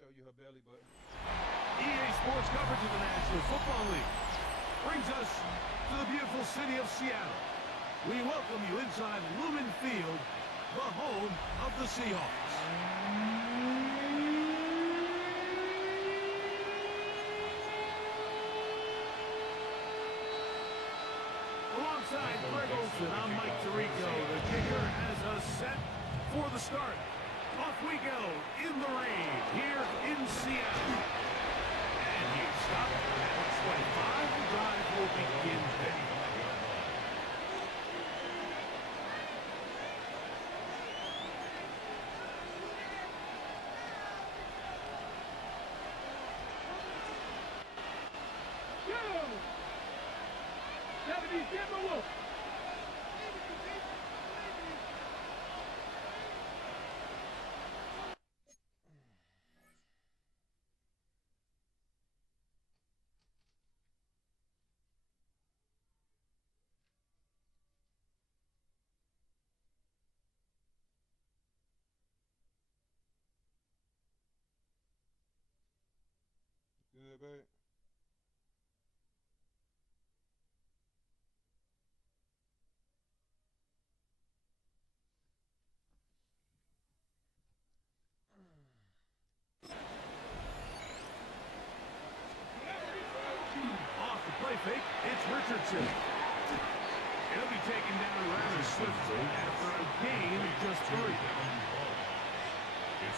show you her belly button. EA Sports coverage of the National Football League brings us to the beautiful city of Seattle. We welcome you inside Lumen Field, the home of the Seahawks. Alongside Greg Olsen, I'm Mike Tirico. The kicker has us set for the start. Off we go in the rain here in Seattle. And he's stopped at 25. The drive will begin there. Good, babe. Off the play fake, it's Richardson. He'll be taken down rather swiftly after a gain of just 3.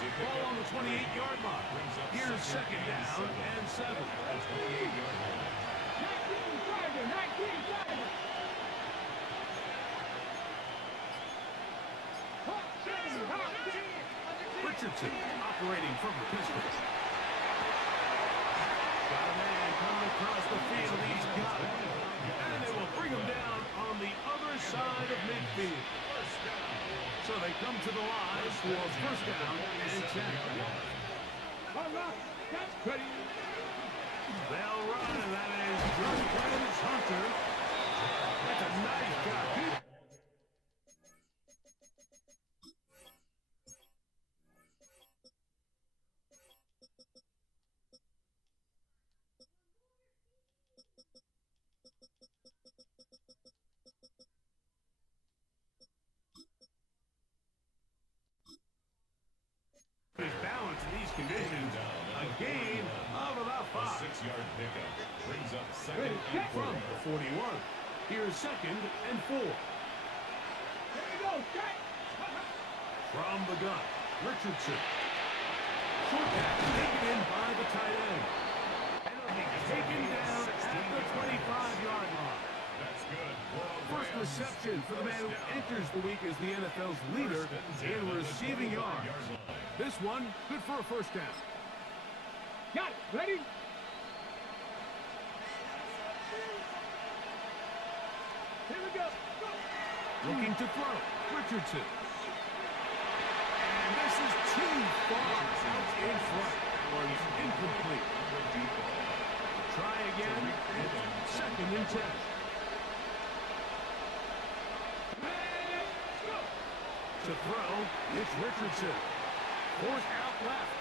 Ball on the 28-yard line. Here's second down and 7. Richardson operating from the pistol. Got a man coming across the field. He's got it. And they will bring him down on the other side of midfield. So they come to the line for first down and 10. They'll run, and that is just Clarence Hunter. That's a nice guy. His balance in these conditions, a gain of about 5. 6-yard pickup brings up second and From 4. the 41. Here's second and 4. From the gun, Richardson. Short pass taken in by the tight end. And it'll be taken down at the 25-yard line. That's good. First reception for the man who enters the week as the NFL's leader in receiving yards. This one, good for a first down. Got it. Ready? Here we go. Looking to throw. Richardson. And this is too far out in front. That one's incomplete. Try again. Second and 10. To throw, it's Richardson. Forced out left.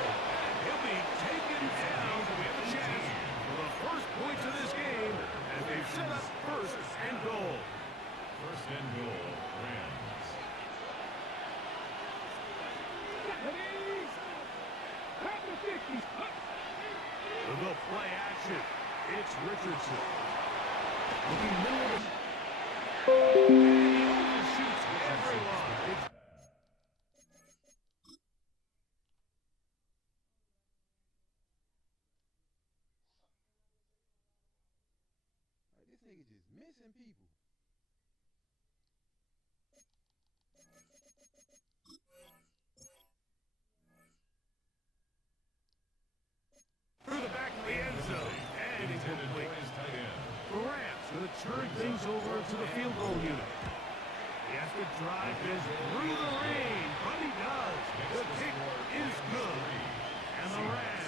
And he'll be taken down. We have a chance for the first points of this game as they set up first and goal. First and goal, Rams. We'll go play action. It's Richardson. Looking middle of the... And he overshoots everyone. Like, this nigga just missing people. Through the back of the end zone. And incomplete. The Rams going to turn things over to the field goal unit. He has to drive this through the rain, but he does. The kick is good. And the Rams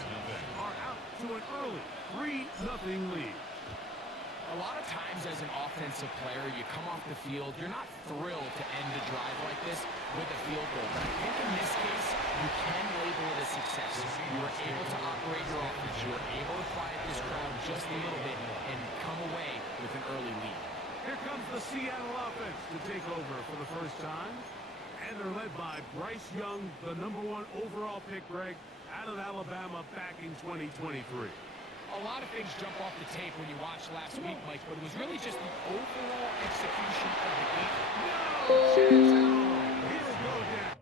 are out to an early 3-0 lead. A lot of times as an offense, defensive player, you come off the field, you're not thrilled to end a drive like this with a field goal. But I think in this case, you can label it a success. You were able to operate your offense. You were able to quiet this crowd just a little bit and come away with an early lead. Here comes the Seattle offense to take over for the first time. And they're led by Bryce Young, the #1 overall pick, Greg, out of Alabama back in 2023. A lot of things jump off the tape when you watch last week, Mike, but it was really just the overall execution of the game. No chance at all. He'll go down.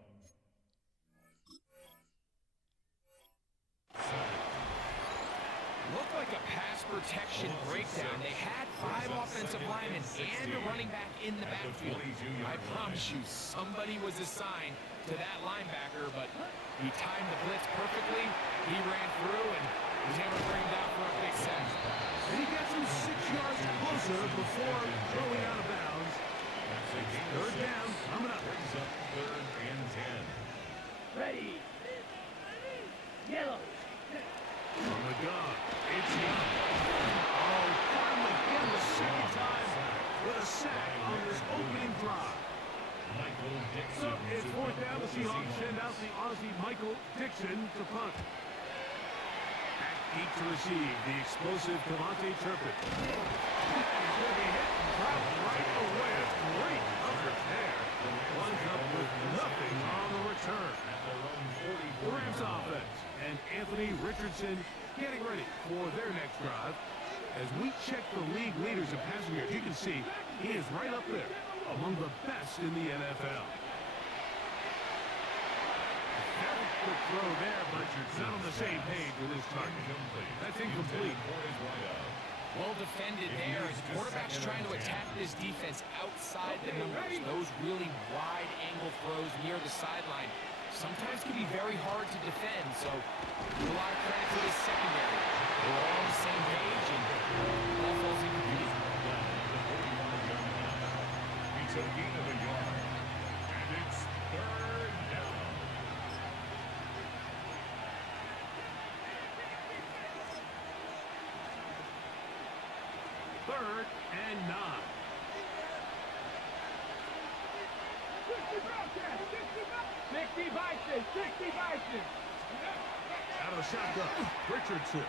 Looked like a pass protection breakdown. They had 5 offensive linemen and a running back in the backfield. I promise you, somebody was assigned to that linebacker, but he timed the blitz perfectly. He ran through and was able to bring him down for a big sack. And he gets him 6 yards closer before going out of bounds. Third down, coming up. Brings up 3rd and 10. Ready. Yellow. From the gun, it's Young. Oh, finally again the second time with a sack on this opening drive. Michael So Dixon. it's 4th down. The Seahawks send out the Aussie Michael Dixon to punt. Back deep to receive the explosive Devontae Turpin. He's going to be hit and dropped right away. That's great coverage there. Winds up with nothing on the return. The Rams offense and Anthony Richardson getting ready for their next drive. As we check the league leaders in passing yards, you can see he is right up there among the best in the NFL. Very quick throw there, but not on the same page with his target. That's incomplete. Well defended there as quarterback's trying to attack this defense outside the numbers. Those really wide angle throws near the sideline sometimes can be very hard to defend, so a lot of credit to this secondary. They were all on the same page and all falls incomplete. It's a gain of a yard, and it's 3rd down. Third and 9. Out of the shotgun, Richardson.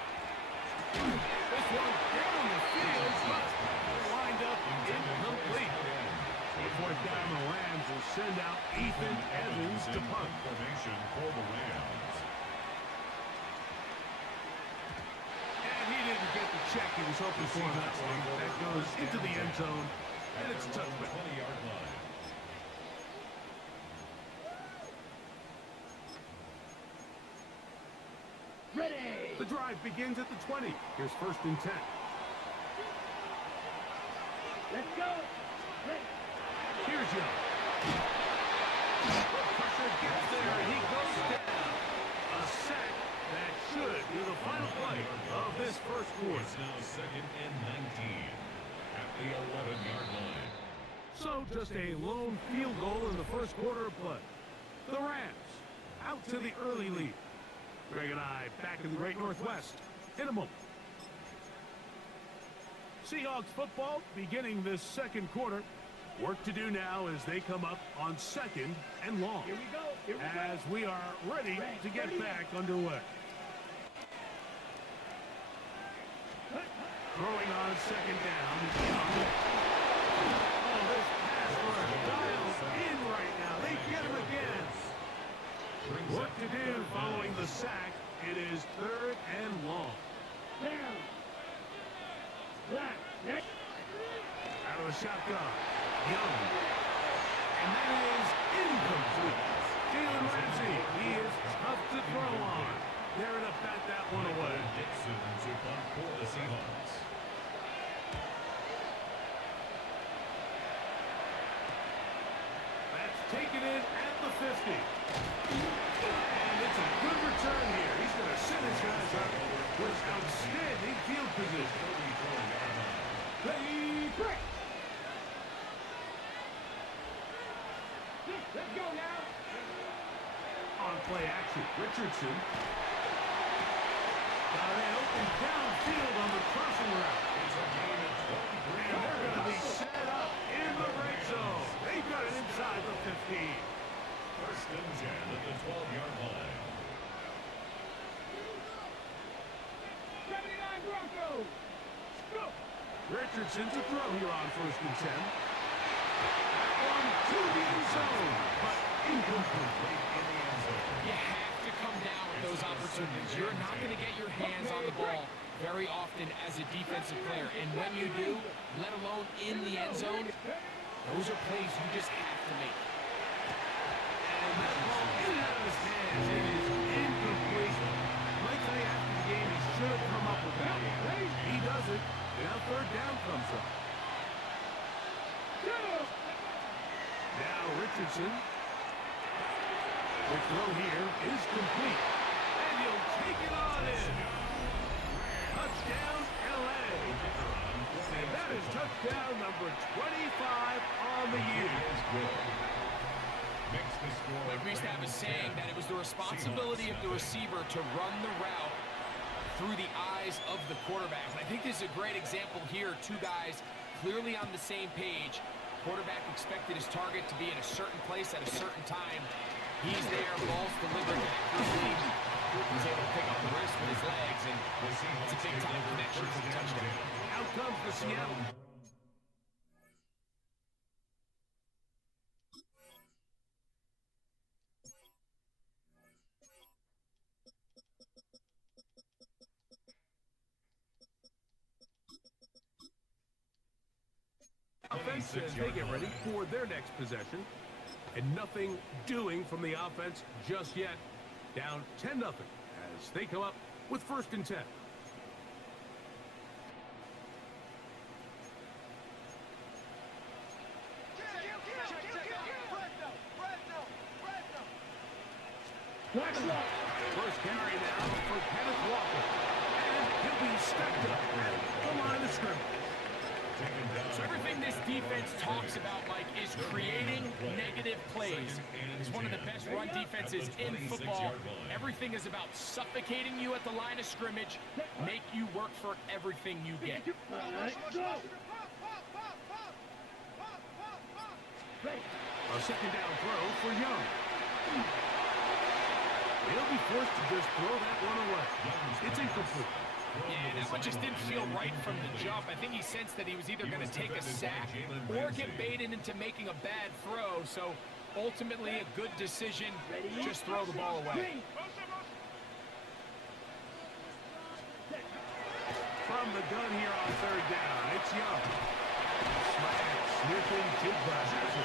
This one down the field, but lined up incomplete. 4th down, the Rams will send out Ethan Evans to punt. Formation for the Rams. And he didn't get the check he was hoping for on that one. That goes into the end zone, and it's a touchback. 20-yard line. Ready. The drive begins at the 20. Here's 1st and 10. Let's go. Ready. Here's Young. Pressure gets there, and he goes down. A sack that should be the final play of this first quarter. It's now 2nd and 19 at the 11-yard line. So just a lone field goal in the first quarter of play. The Rams out to the early lead. Greg and I back in the great Northwest in a moment. Seahawks football beginning this second quarter. Work to do now as they come up on 2nd and long. Here we go. Here we As we are ready to get back underway. Throwing on 2nd down. Oh, this pass rush dials in right now. They get him again. Work to do following the sack. It is 3rd and long. Down. Black. Next. Out of the shotgun. Young. And that is incomplete. Jalen Ramsey, he is tough to throw on. There to bat that one away. Dixon to punt for the Seahawks. That's taken in at the 50. And it's a good return here. He's going to set his guys up with outstanding field position. Ready. Break. Let's go now. On play action, Richardson. Now they open downfield on the crossing route. It's a gain of 23 And they're going to be yards. set up in the red zone. They've got it inside the 15. First and 10 at the 12-yard line. 79 Broncos. Go. Richardson to throw here on first and 10. That one to the end zone, but incomplete. Late in the end zone. You have to come down with those opportunities. You're not going to get your hands on the ball very often as a defensive player. And when you do, let alone in the end zone, those are plays you just have to make. And that ball in and out of his hands. It is incomplete. Might say after the game he should have come up with that. He doesn't. Now third down comes up. Now Richardson. The throw here is complete. And he'll take it on in. Touchdown, LA. And that is touchdown number 25 on the year. Is good. Makes the score. Like we used to have a saying that it was the responsibility of the receiver to run the route through the eyes of the quarterback. And I think this is a great example here. Two guys clearly on the same page. Quarterback expected his target to be in a certain place at a certain time. He's there, ball's delivered accurately. He's able to pick up the wrist with his legs, and it's a big-time connection for the touchdown. Out comes the Seattle. Offense as they get ready for their next possession. And nothing doing from the offense just yet. Down 10-0 as they come up with first and 10. First carry now for Kenneth Walker. And he'll be stepped up at the line of scrimmage. So everything this defense talks about, Mike, is creating negative plays. It's one of the best run defenses in football. Everything is about suffocating you at the line of scrimmage, make you work for everything you get. Go. A second down throw for Young. He'll be forced to just throw that one away. It's incomplete. Yeah, that one just didn't feel right from the jump. I think he sensed that he was either going to take a sack or get baited into making a bad throw. So ultimately a good decision, just throw the ball away. From the gun here on third down, it's Young. Sniffing Jigba has a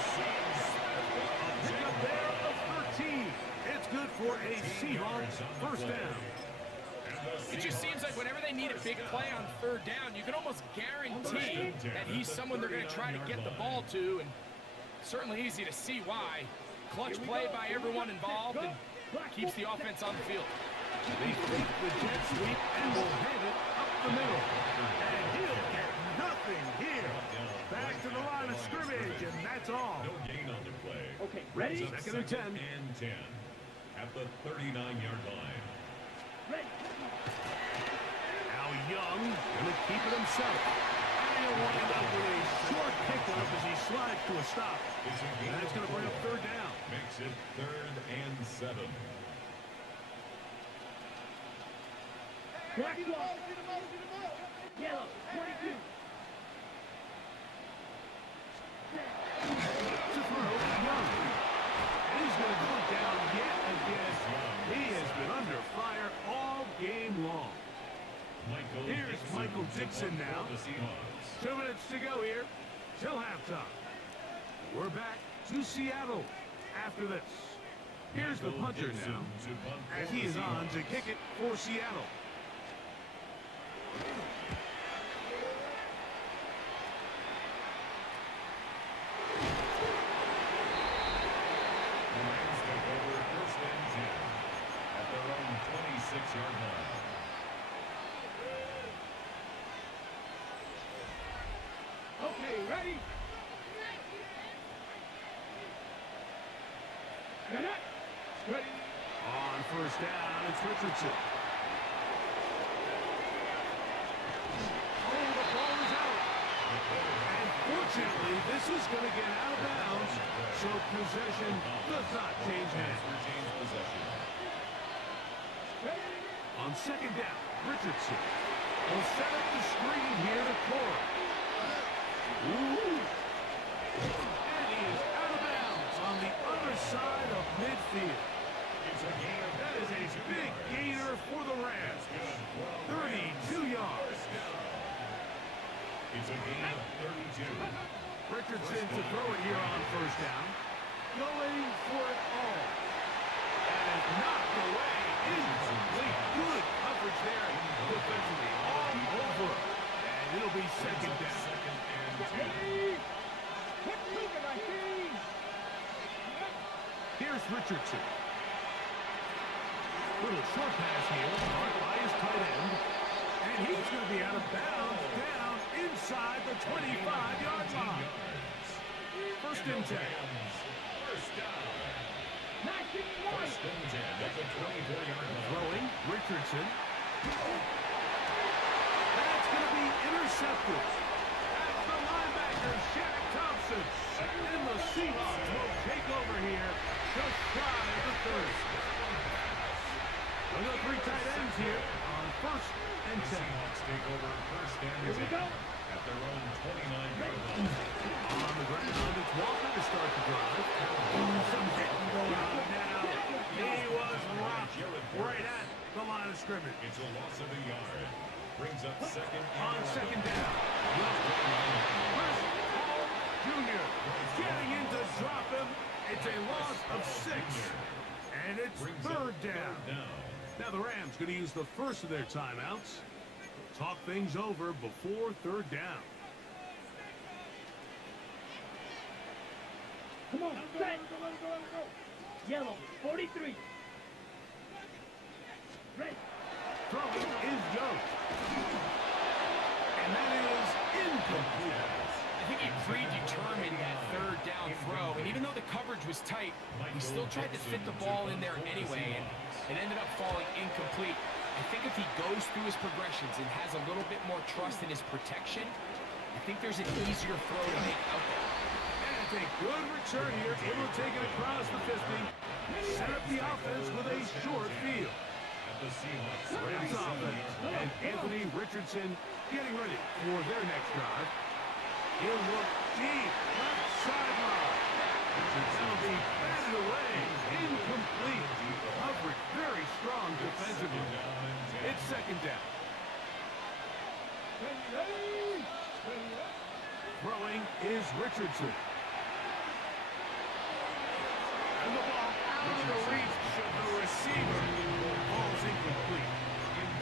pickup there of 13. It's good for a Seahawks first down. It just seems like whenever they need a big play on third down, you can almost guarantee that he's someone they're going to try to get the ball to, and certainly easy to see why. Clutch play by everyone involved and keeps the offense on the field. They fake the jet sweep and will head it up the middle. And he'll get nothing here. Back to the line of scrimmage, and that's all. No gain on the play. Okay, ready? Second and 10. And 10 at the 39-yard line. Ready. Now Young gonna keep it himself. And he'll wind up with a short pickup as he slides to a stop. And that's gonna bring up third down. Makes it 3rd and 7. Black ball. Yellow. 22. To throw, Young. And he's gonna go down yet again. He has been under fire all game long. Here's Michael Dixon now. The Seahawks. 2 minutes to go here till halftime. We're back to Seattle after this. Here's the punter now as he is on to kick it for Seattle. The Rams take over 1st and 10 at their own 26-yard line. Okay, ready? Ready? On first down, it's Richardson. This is going to get out of bounds, so possession does not change hands. On second down, Richardson will set up the screen here to Cora. Ooh. And he is out of bounds on the other side of midfield. That is a big gainer for the Rams. 32 yards. It's a gain of 32. Richardson to throw it here on first down. Going for it all. That is knocked away. Incomplete. Good coverage there. Defensively all over. And it'll be second down. Here's Richardson. Little short pass here, marked by his tight end. And he's going to be out of bounds down inside the 25-yard line. First and 10. First down. First and 10 at the 24-yard line. Throwing, Richardson. That's going to be intercepted. That's the linebacker, Shaq Thompson. And the Seahawks will take over here just shy of the 30. We've got three tight ends here on first and 10. Seahawks take over first and 10 at their own 29-yard line. On the ground, it's Walker to start the drive. Some hitting going on now. He was rocked right at the line of scrimmage. It's a loss of a yard. Brings up second On and second down, Chris Paul Jr. getting in to drop him. It's a loss of 6. And it's third down. Now the Rams going to use the first of their timeouts. Talk things over before third down. Come on, set. Yellow, 43. Red. Throwing is Young. And that is incomplete. I think he predetermined that third down throw, and even though the coverage was tight, he still tried to fit the ball in there anyway, and it ended up falling incomplete. I think if he goes through his progressions and has a little bit more trust in his protection, I think there's an easier throw to make out there. And it's a good return here. Able to take it across the 50. Set up the offense with a short field. the Seahawks. Rams offense. And Anthony Richardson getting ready for their next drive. He'll look deep. Left sideline. That'll be batted away. Incomplete. Coverage very strong defensively. It's second down. Throwing is Richardson. And the ball out of the reach of the receiver. Ball's incomplete.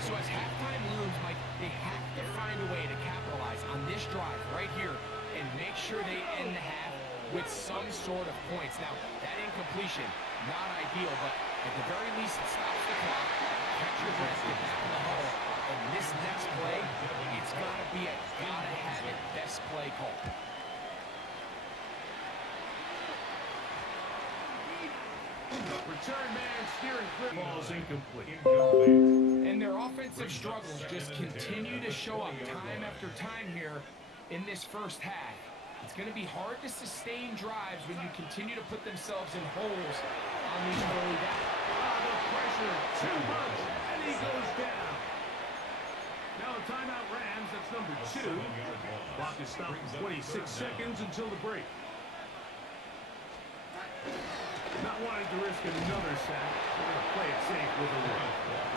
So as halftime looms, Mike, they have to find a way to capitalize on this drive right here and make sure they end the half with some sort of points. Now, that incompletion, not ideal, but at the very least, it stops the clock. Catch your breath, get back in the huddle. And this next play, it's got to be a gotta-have-it best play call. Return man steering clear. Ball's incomplete. And their offensive struggles just continue to show up time after time here in this first half. It's going to be hard to sustain drives when you continue to put themselves in holes on these early downs. The pressure, too much, and he goes down. Now a timeout Rams, that's number 2. Clock is stopped 26 seconds until the break. Not wanting to risk another sack, they're going to play it safe with a run.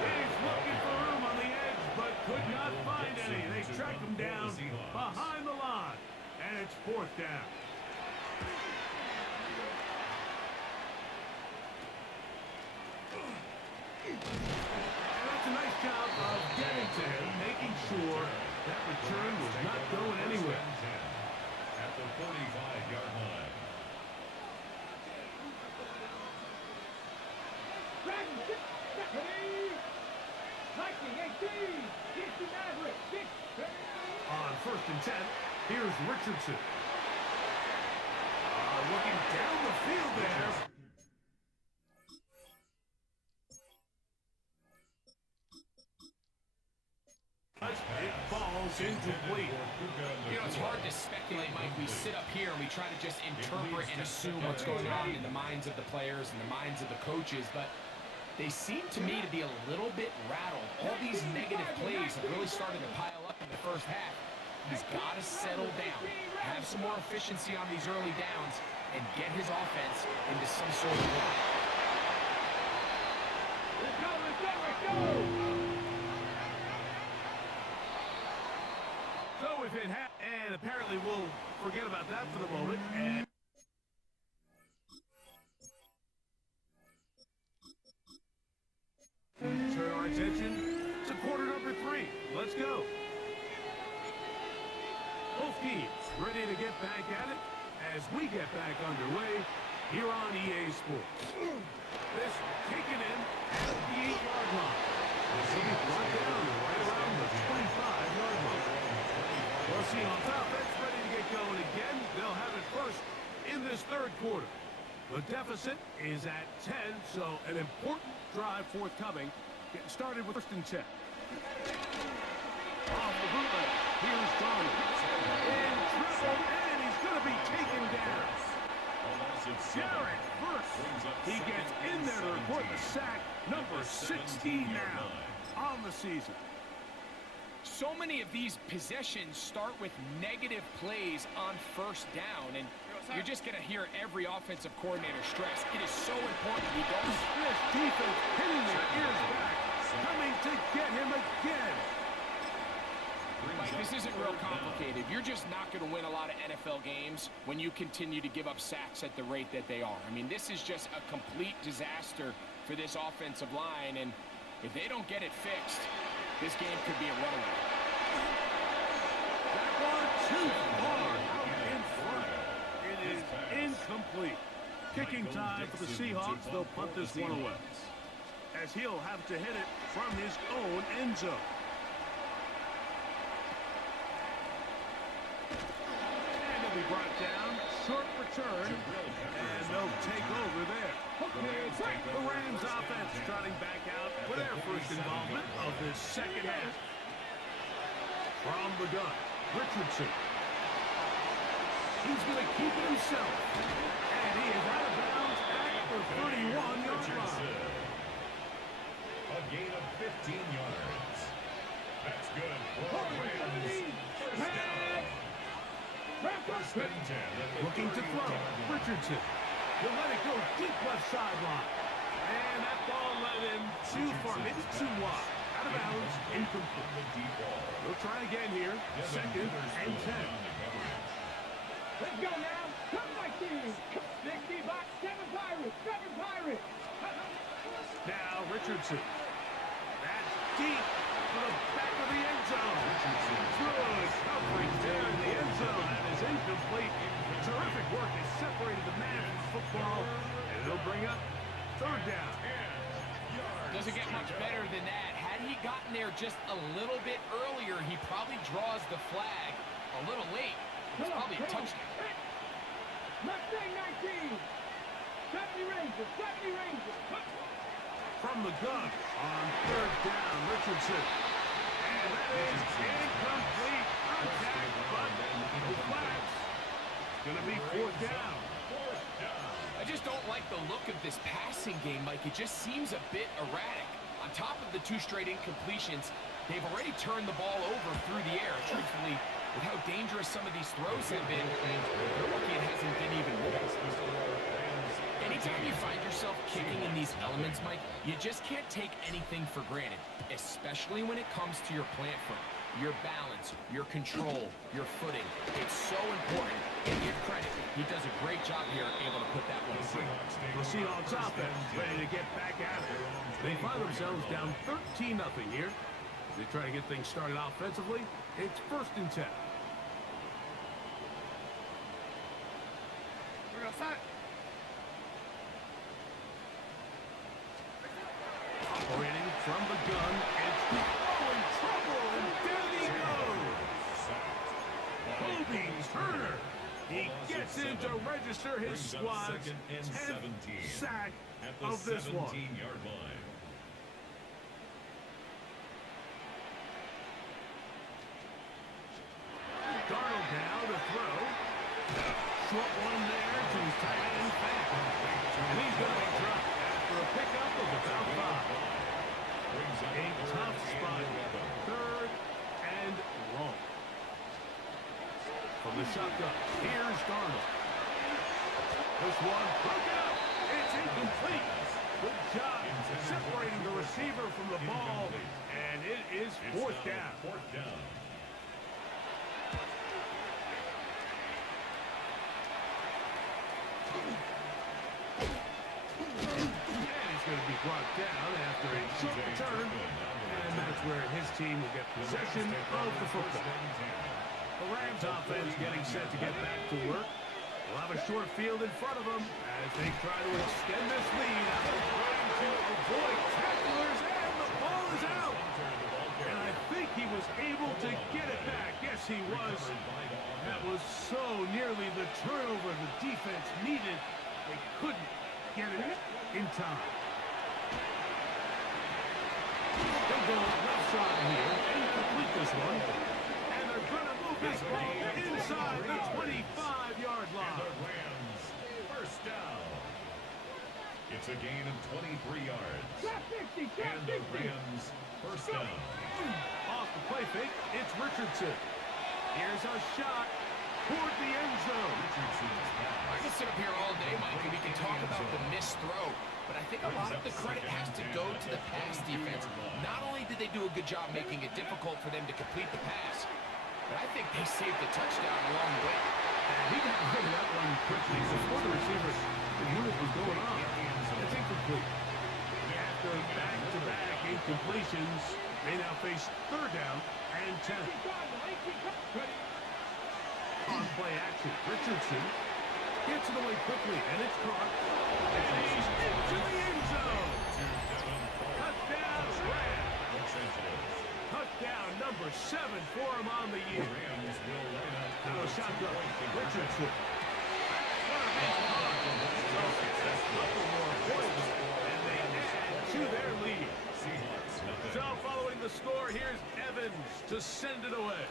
He's looking for room on the edge, but could not find any. They track him down behind the line, and it's fourth down. And that's a nice job of getting to him, making sure that return was not going anywhere. At the 45-yard line. On first and 10, here's Richardson. Looking down the field there. It falls It's incomplete. You know, it's hard to speculate, Mike. We sit up here and we try to just interpret and assume what's going on in the minds of the players and the minds of the coaches, but they seem to me to be a little bit rattled. All these negative plays have really started to pile up in the first half. He's got to settle down, have some more efficiency on these early downs, and get his offense into some sort of rhythm. Let's go, let's go, let's go! So if it and apparently we'll forget about that for the moment. And turn our attention to quarter number 3. Let's go. Both teams ready to get back at it as we get back underway here on EA Sports. This taken in at the 8-yard line. This will be brought down right around the 25-yard line. We'll see on top. That's ready to get going again. They'll have it first in this third quarter. The deficit is at 10, so an important drive forthcoming. Getting started with first and 10. Off the bootleg. Here's Donald. In trouble, and he's going to be taken down. Jared first. He gets in there to report the sack. Number 16 now on the season. So many of these possessions start with negative plays on first down, and you're just going to hear every offensive coordinator stress. It is so important we don't. This defense hitting their ears back, coming to get him again. Mike, this isn't real complicated. You're just not going to win a lot of NFL games when you continue to give up sacks at the rate that they are. I mean, this is just a complete disaster for this offensive line, and if they don't get it fixed, this game could be a runaway. That one too far out in front. It is incomplete. Kicking time for the Seahawks. They'll punt this one away, as he'll have to hit it from his own end zone. And he'll be brought down. Short return. And they'll take over there. The Rams offense trotting back out for their first involvement of this second half. From the gun, Richardson. He's going to keep it himself. And he is out of bounds at the 31-yard line. A gain of 15 yards. That's good for Rams. First down. First and 10. Looking to throw. Richardson. He'll let it go deep left sideline. And that ball led him too far, maybe too wide. Out of bounds, incomplete. We'll try again here. Second and 10. Let's go now. Come my team. 60 box, 7 Pirates, 7 Pirates. Now Richardson. That's deep to the back of the end zone. Good coverage there in the end zone. That is incomplete. Terrific work has separated the man from football, and it'll bring up third down. Doesn't get much better than that. Had he gotten there just a little bit earlier, he probably draws the flag a little late. It's probably a touchdown. Mustang 19. 70 Rangers, 70 Rangers. From the gun on third down, Richardson. And that is incomplete. Contact, but no flags. Going to be fourth down. I just don't like the look of this passing game, Mike. It just seems a bit erratic. On top of the 2 straight incompletions, they've already turned the ball over through the air. Truthfully, with how dangerous some of these throws have been, they're lucky it hasn't been even more. Anytime you find yourself kicking in these elements, Mike, you just can't take anything for granted, especially when it comes to your plant foot. Your balance, your control, your footing. It's so important. And give credit. He does a great job here able to put that one through. The Seahawks offense ready to get back at it. They find themselves down 13-0 here. They try to get things started offensively. It's first and 10. We're going to start. Operating from the gun, it's in trouble, and there he goes. Kobe Turner. He gets in to register his squad's 10th sack of this one. short one there to his tight end, Fant. And he's going to be dropped after a pickup of about 5. A tough spot. 3rd and long. From the shotgun, here's Darnold. This one broken up. It's incomplete. Good job separating the receiver from the ball, and it is 4th down. And he's going to be brought down after a short return, and that's where his team will get possession of the football. The Rams offense getting set to get back to work. They'll have a short field in front of them as they try to extend this lead. Trying to avoid tacklers, and the ball is out. And I think he was able to get it back. Yes, he was. That was so nearly the turnover the defense needed. They couldn't get it in time. They go left side here and complete this one. And they're going to move this ball inside the 25-yard line. The Rams, 1st down. It's a gain of 23 yards. And the Rams, 1st down. Off the play fake, it's Richardson. Here's a shot toward the end zone. I can sit up here all day, Mike, and we can talk about the missed throw, but I think a lot of the credit has to go to the pass defense. Not only did they do a good job making it difficult for them to complete the pass, but I think they saved the touchdown along the way. And he got rid of that one quickly before the receivers knew what was going on. It's incomplete. After back-to-back incompletions, they now face 3rd down and 10. On play action, Richardson gets it away quickly, and it's caught. And he's into the end zone. Touchdown, Rams. Touchdown number 7 for him on the year. Now a shotgun, Richardson. Couple more points, and they add to their lead. So following the score, here's Evans to send it away.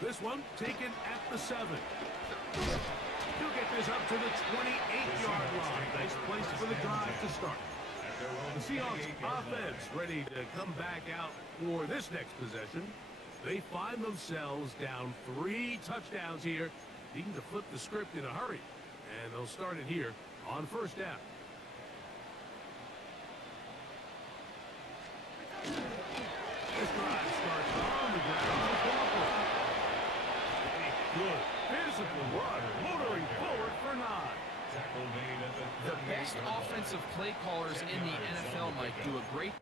This one taken at the 7. He'll get this up to the 28-yard line. Nice place for the drive to start. The Seahawks offense ready to come back out for this next possession. They find themselves down 3 touchdowns here, needing to flip the script in a hurry. And they'll start it here on 1st down. This drive starts on the ground. A good physical run, motoring forward for 9. The best offensive play callers in the NFL, Mike, do a great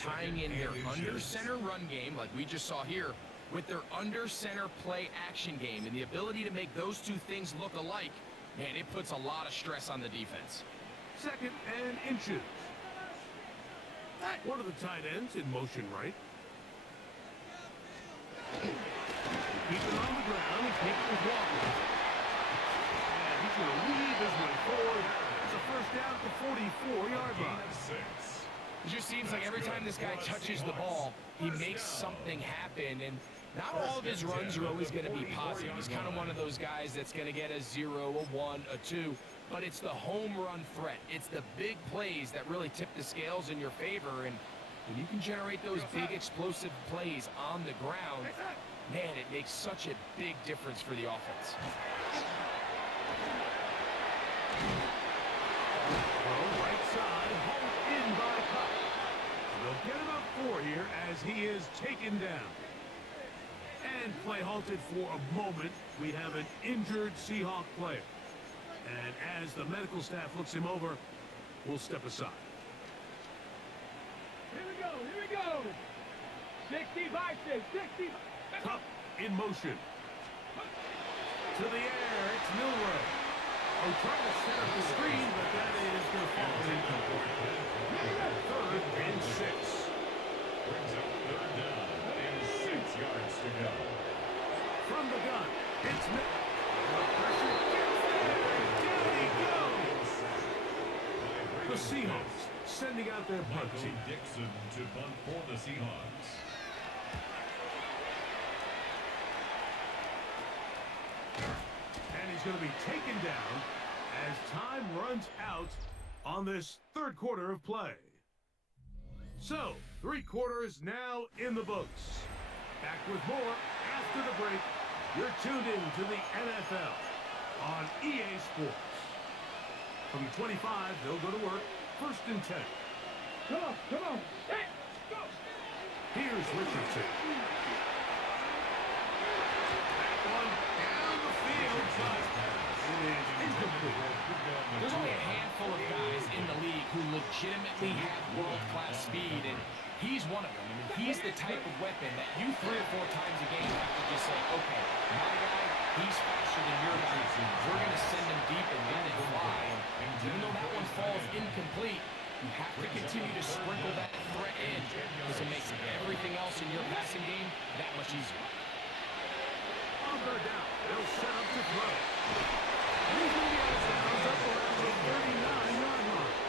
tying in their under-center run game, like we just saw here, with their under-center play action game, and the ability to make those two things look alike, man, it puts a lot of stress on the defense. 2nd and inches. One of the tight ends in motion right. Keep it on the ground and keep it walking. And he's going to weave his way forward. It's a 1st down at the 44-yard line. It just seems like every time this guy touches the ball, he makes something happen, and not all of his runs are always going to be positive. He's kind of one of those guys that's going to get a 0, a 1, a 2, but it's the home run threat. It's the big plays that really tip the scales in your favor, and when you can generate those big explosive plays on the ground, man, it makes such a big difference for the offense. Right side, home in by Cup. They'll get him up 4 here as he is taken down. And play halted for a moment. We have an injured Seahawk player. And as the medical staff looks him over, we'll step aside. Here we go. 65, 60. Cup in motion. To the air, it's Milrow. Oh, trying to set up the screen, but that is going to fall incomplete. 3rd and 6. Brings up 3rd down and 6 yards to go. From the gun, it's the pressure gets there, down he goes. The Seahawks sending out their punt Michael team. Dixon to punt for the Seahawks. And he's going to be taken down as time runs out on this 3rd quarter of play. So, 3 quarters now in the books. Back with more after the break. You're tuned in to the NFL on EA Sports. From the 25, they'll go to work. 1st and 10. Come on, come on. Hey, go. Here's Richardson. That one down the field, but it is incomplete. There's only a handful of guys in the league who legitimately have world-class speed, and he's one of them. I mean, he's the type of weapon that you 3 or 4 times a game have to just say, okay, my guy, he's faster than your guy. We're going to send him deep and let it fly. And even though that one falls incomplete, you have to continue to sprinkle that threat in because it makes everything else in your passing game that much easier. On 3rd down, they'll set up to throw. And he's going to be out of bounds up around the 39-yard line.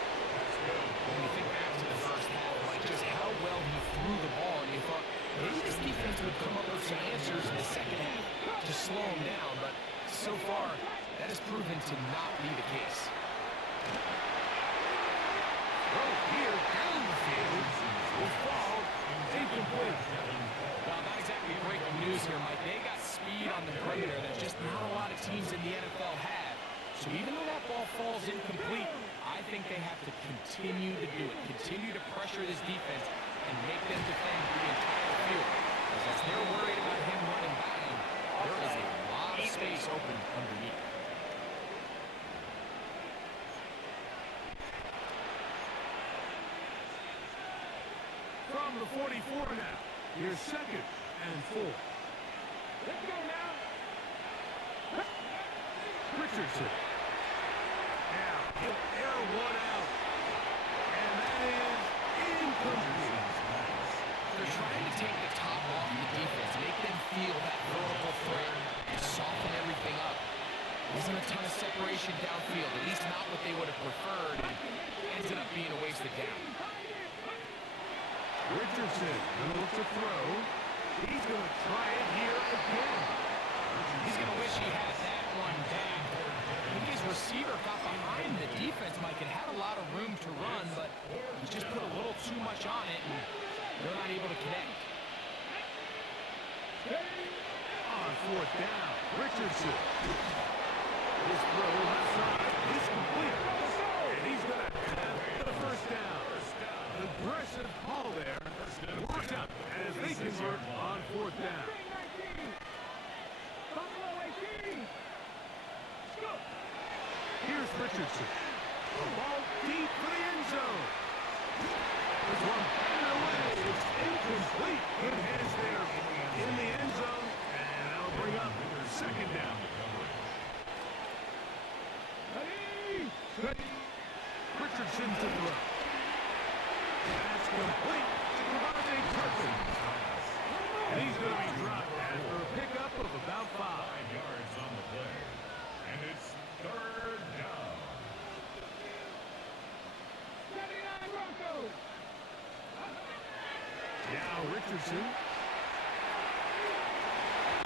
When you think back to the first half, like just how well he threw the ball, and you thought maybe this defense would come up with some answers in the second half to slow him down, but so far that has proven to not be the case. Throw here down the field will fall incomplete. Well, not exactly breaking news here, Mike. They got speed on the perimeter that just not a lot of teams in the NFL have. So even though that ball falls incomplete, I think they have to continue to do it, continue to pressure this defense and make them defend the entire field. Because as they're worried about him running by him, there is a lot of space open underneath. From the 44 now, here's 2nd and 4. Let's go now. Richardson. Now, he'll air one out. And that is incomplete. They're trying to take the top off the defense, make them feel that vertical threat, and soften everything up. Isn't a ton of separation downfield, at least not what they would have preferred, and ended up being a wasted down. Richardson gonna look to throw. He's gonna try it here again. He's going to wish he had that one back. I think his receiver got behind the defense, Mike, and had a lot of room to run, but he just put a little too much on it, and they're not able to connect. On 4th down, Richardson. His throw left side is complete. And he's gonna have the 1st down. Aggressive call there. Worked out as they convert on 4th down. Here's Richardson. The ball deep for the end zone. There's one batted away. It's incomplete. Good hands there in the end zone. And that'll bring up 2nd down. Richardson to throw. That's complete to Devontae Turpin. And he's going to be dropped after a pickup of about 5. 5 yards on the play. And it's 3rd down. 79 Broncos. Now Richardson.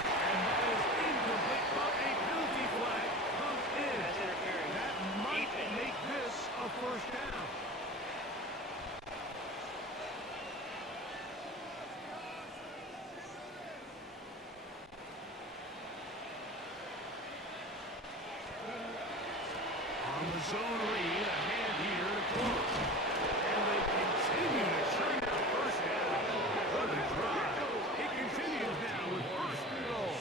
And that is incomplete, but a penalty flag comes in. That might make this a 1st down. On the zone read, a hand here to close. And they continue to churn out 1st down. What a drive. It continues now with 1st and goal.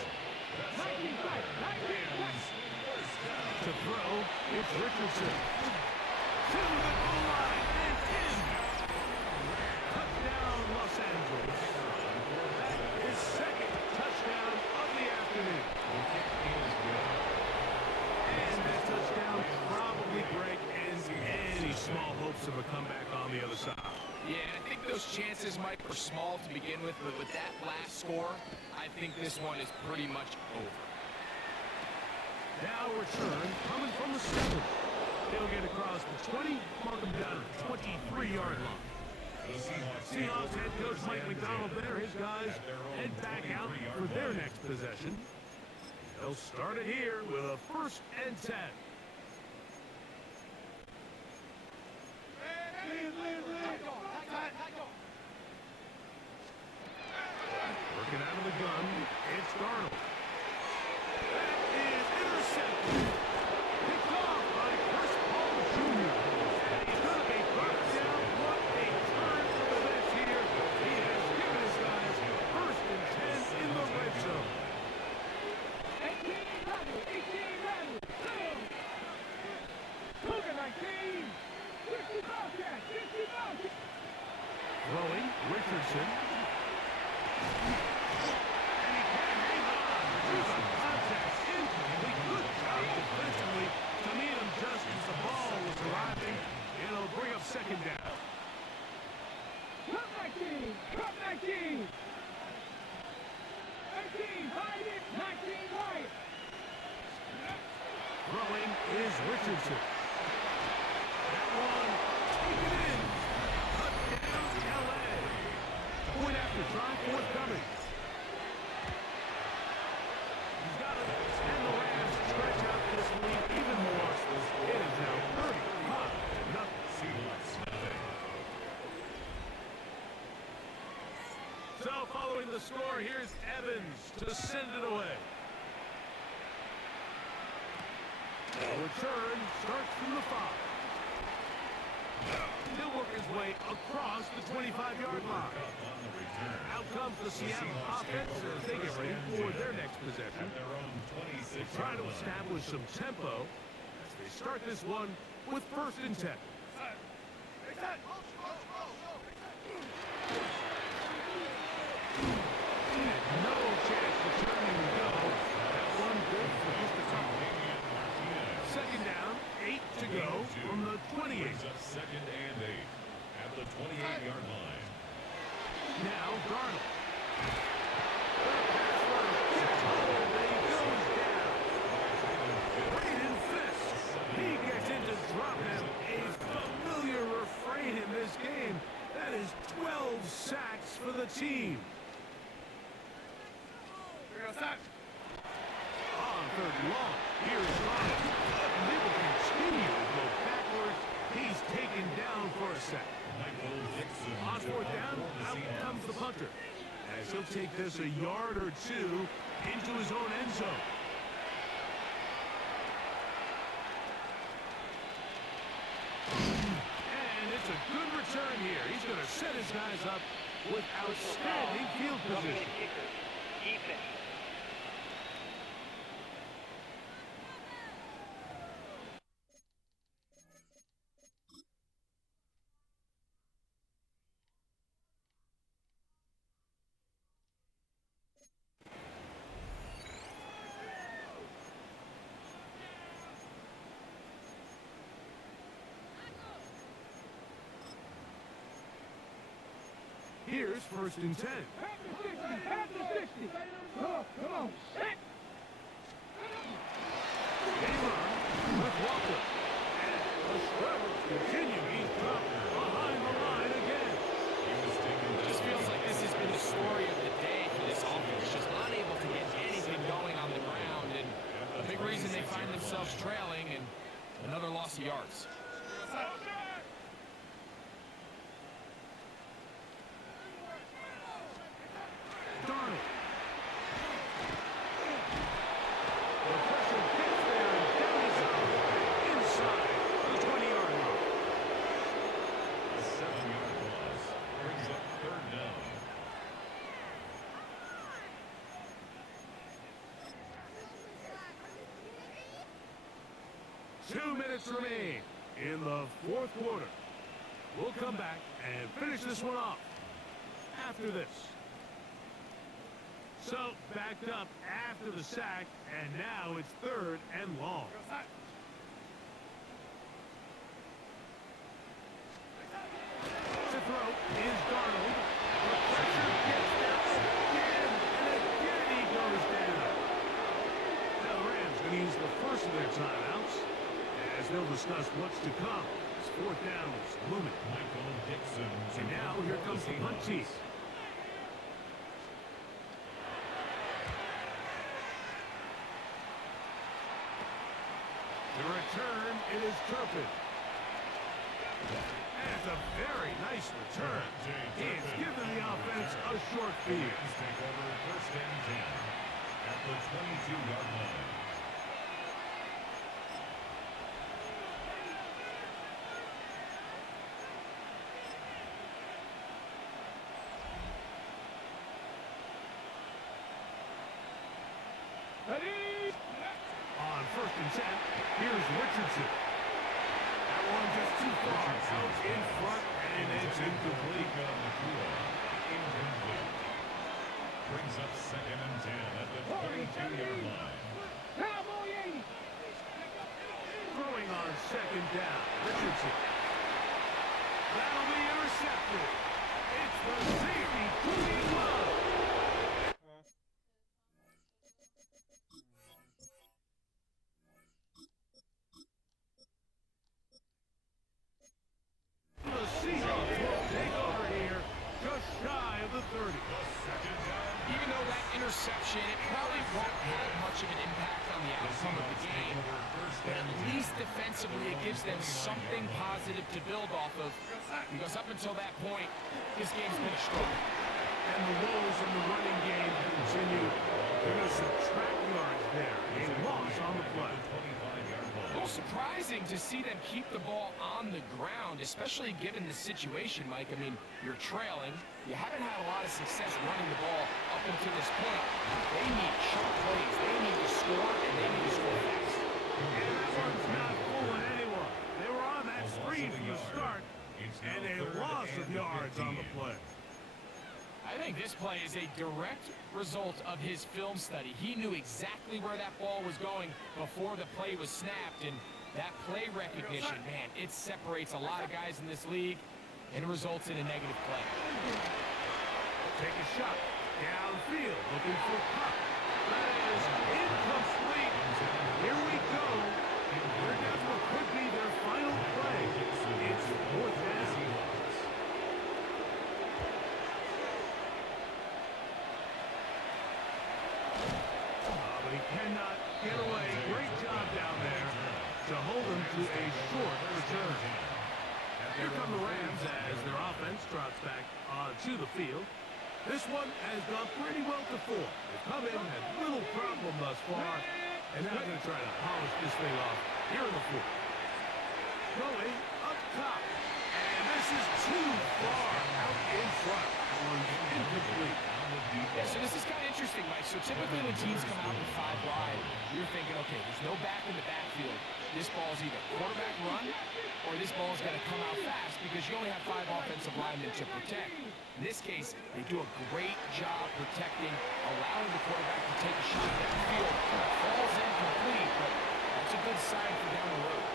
To throw, it's Richardson. To the goal line and in. Touchdown, Los Angeles. His 2nd touchdown of the afternoon. And that touchdown small to begin with, but with that last score, I think this one is pretty much over. Now return coming from the 7. He'll get across the 20, mark him down at the 23-yard line. Seahawks head coach Mike McDonald there. His guys head back out for their next possession. They'll start it here with a 1st and 10. Working out of the gun, it's Darnold. That is intercepted. Picked off by Chris Paul Jr. And he's going to be brought down. What a turn for the bench here. He has given his guys 1st and 10 in the red zone. 18 rattle, 18 rattle. Cougar 19. 50 Bobcat, 50 Bobcat. Throwing, Richardson. And he can't hang on. There's a contact. Incomplete. Good job defensively to meet him just as the ball was arriving. It'll bring up 2nd down. Cup 19, Cup 19. 18, hide it, 19 wide. Throwing is Richardson. That one, taken in. Touchdown, LA. Point after try, forthcoming. He's got it, and the Rams stretch out this lead even more. It is now 35-0. So following the score, here's Evans to send it away. The return starts from the 5. He'll work his way across the 25-yard line. Out comes the Seattle offense as they get ready for their next possession. They try to establish some tempo as they start this one with 1st and 10. And no chance to turn and go. That one good for just a couple. 2nd down, 8 to go from the 28. 2nd and 8 at the 28-yard line. Now Darnold. The pass rush gets hold and he goes down. Braden Fisk. He gets into drop him. A familiar refrain in this game. That is 12 sacks for the team. On 3rd and long, here's Ryan. And they will continue to go backwards. He's taken down for a sack. On 4th down, out comes the punter. As he'll take this a yard or 2 into his own end zone. And it's a good return here. He's going to set his guys up with outstanding field position. Here's 1st and 10. Half the 60. Come on, set. They run with Walker. And the struggles continue. He's dropped behind the line again. It just feels like this has been the story of the day for this offense. Just unable to get anything going on the ground. And a big reason they find themselves trailing and another loss of yards. Darnold. The pressure gets there and down he goes. Inside the 20-yard line. A 7-yard loss brings up 3rd down. Two minutes remain in the 4th quarter. We'll come back and finish this one off after this. So, backed up after the sack, and now it's 3rd and long. To throw is Darnold. first of their timeouts as they'll discuss what's to come. This fourth down is looming. Michael Dixon. And now here comes the punt team. The return, it is Turpin. That's a very nice return. He's given the offense a short field. Take over first and 10 at the 22-yard line. Ready? On first and 10, here's Richardson. That one just too far. Out in front, and it's incomplete. Incomplete. Brings up second and 10 at the 22-yard line. Cowboy 80. Throwing on second down, Richardson. That'll be intercepted. It's the safety doing well. The Seahawks will take over here, just shy of the 30. Even though that interception, it probably won't have much of an impact on the outcome of the game, but at least defensively it gives them something positive to build off of, because up until that point, this game's been a struggle. And the woes in the running game continue. They're going to subtract yards there. A loss on the play. A little surprising to see them keep the ball on the ground, especially given the situation, Mike. I mean, you're trailing. You haven't had a lot of success running the ball up until this point. They need sharp plays. They need to score, and they need to score fast. And that one's not fooling anyone. They were on that screen from the start, and a loss of yards on the play. I think this play is a direct result of his film study. He knew exactly where that ball was going before the play was snapped, and that play recognition, man, it separates a lot of guys in this league, and it results in a negative play. Take a shot. Downfield, looking for Puck. That is incomplete. Here we go. Here goes what could be their final play. It's fourth down. But he cannot get away. Great job down there to hold him to a short return. Here come the Rams as their offense trots back onto the field. This one has gone pretty well to four. They've come in, had little problem thus far, and now they're going to try to polish this thing off here in the fourth. Going up top, and this is too far out in front. That one's incomplete. Yeah, so this is kind of interesting, Mike. So typically when teams come out with 5 wide, you're thinking, okay, there's no back in the backfield. This ball's either quarterback run or this ball's going to come out fast because you only have 5 offensive linemen to protect. In this case, they do a great job protecting, allowing the quarterback to take a shot downfield. Falls incomplete, but that's a good sign for down the road.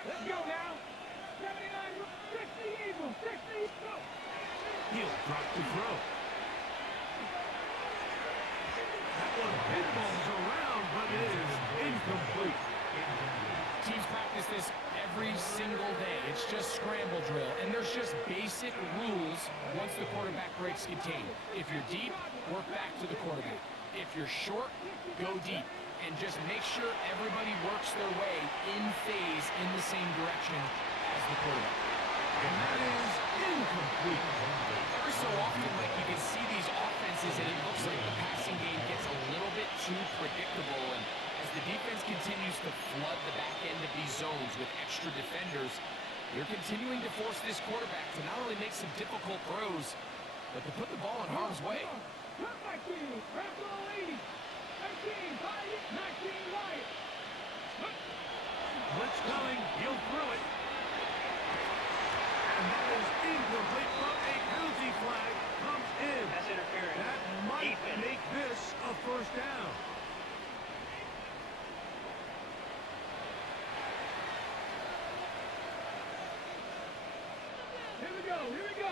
Let's go now. 79, 60 Eagles, 60, go. He'll drop to throw. That one pinballs around, but it is incomplete. Teams practice this every single day. It's just scramble drill, and there's just basic rules once the quarterback breaks contain. If you're deep, work back to the quarterback. If you're short, go deep. And just make sure everybody works their way in phase in the same direction as the quarterback. And that is incomplete. Every so often, like, you can see these offenses, and it looks like the passing game gets a little bit too predictable. And as the defense continues to flood the back end of these zones with extra defenders, you're continuing to force this quarterback to not only make some difficult throws, but to put the ball in harm's way. Come back to you. Grab the lead. 19, Wyatt. 19, Wyatt. Blitz coming. He'll throw it. And that is incomplete, but a penalty flag comes in. That's interference. That might make this a first down. Here we go.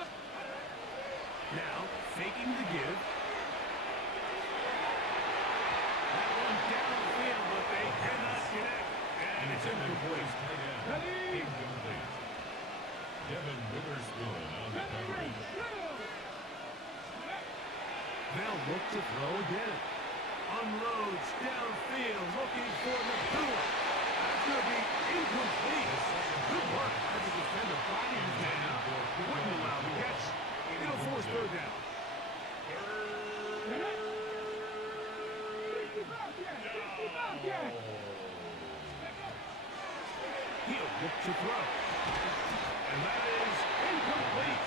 Now, faking the give. That one downfield, but they cannot connect. And it's incomplete. Ready? Incomplete. Devin Witherspoon on the coverage. They'll look to throw again. Unloads downfield, looking for the throw. That's going to be incomplete. Good work as a defender finding his man up. Wouldn't allow the catch. It'll force third down. He'll look to throw. And that is incomplete.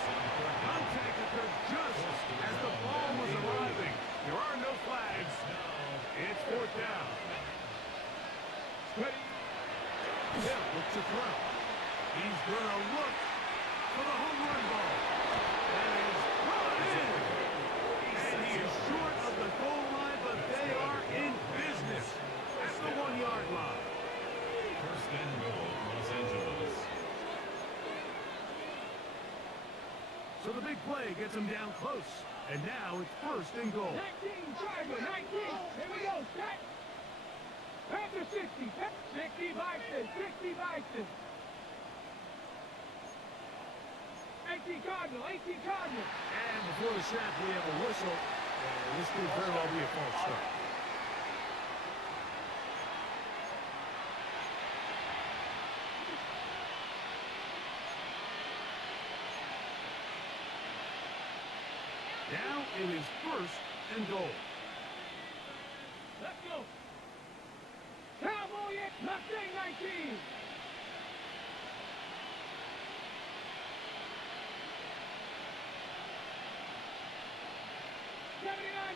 Contact occurred just as the ball was arriving. There are no flags. It's fourth down. Ready? He'll look to throw. He's going to look for the home run ball. That is brought in. And he is short of the goal line, but they are in business at the 1-yard line. First and goal, Los Angeles. So the big play gets him down close. And now it's first and goal. 19, Charger, 19. Here we go, set. After 60, 60 Bison, 60 Bison. 18 Cardinal, 18 Cardinal. And before the snap, we have a whistle. This could very well be a false start. Now it is first and goal. Let's go. Cowboy at Mustang 19.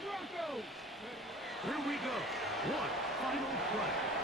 Broncos. Here we go. One final play.